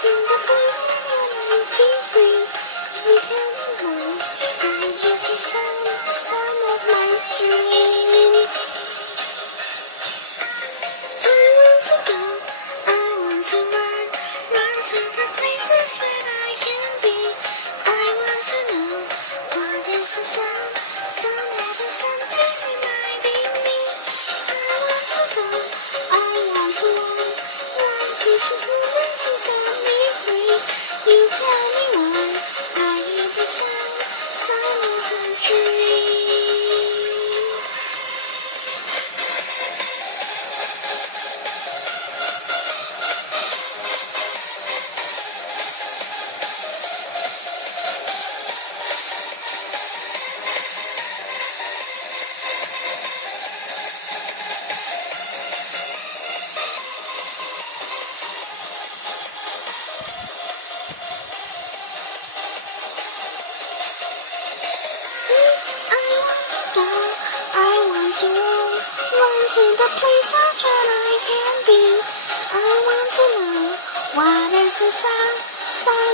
to the place where I can free. You tell me why I get you some of my dreams. I want to go, I want to run to the places where I can be. I want to know what is the sound that is something reminding me. I want to go, I want to run to the moments you set me free. You tell me why I hear the sound of my dreams. I want to run to the places where I can be. I want to know what is the sound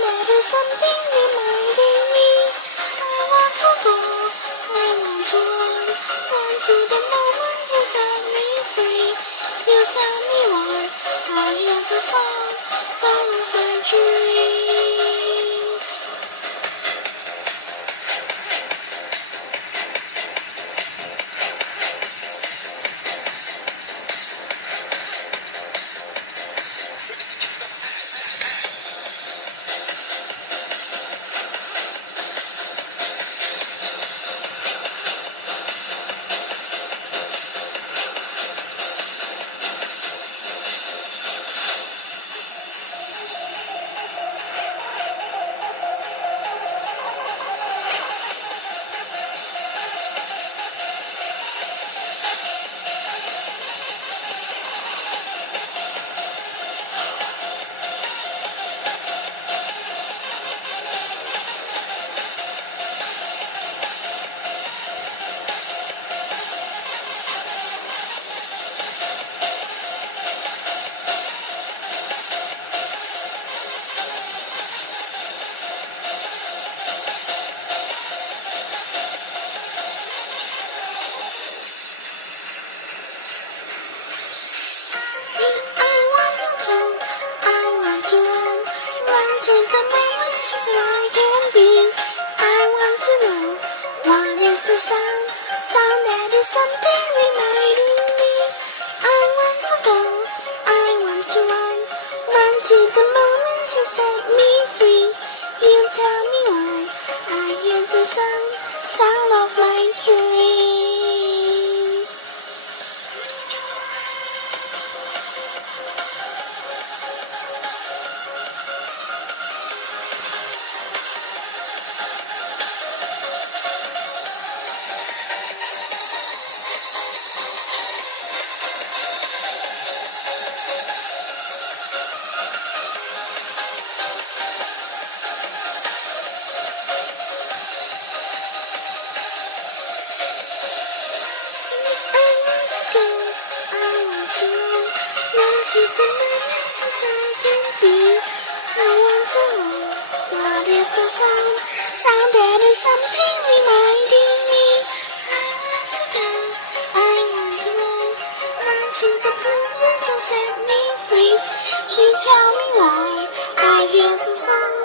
that is something reminding me. I want to go, I want to run to the moment you set me free. You tell me why I hear the sound of my dreams. To the moments where I can be. I want to know what is the sound that is something reminding me. I want to go, I want to run to the moments you set me free. You tell me why I hear the sound of my dreams. To the moments as I can be. I want to know what is the sound that is something reminding me. I want to go, I want to run to the moments that set me free. You tell me why I hear the sound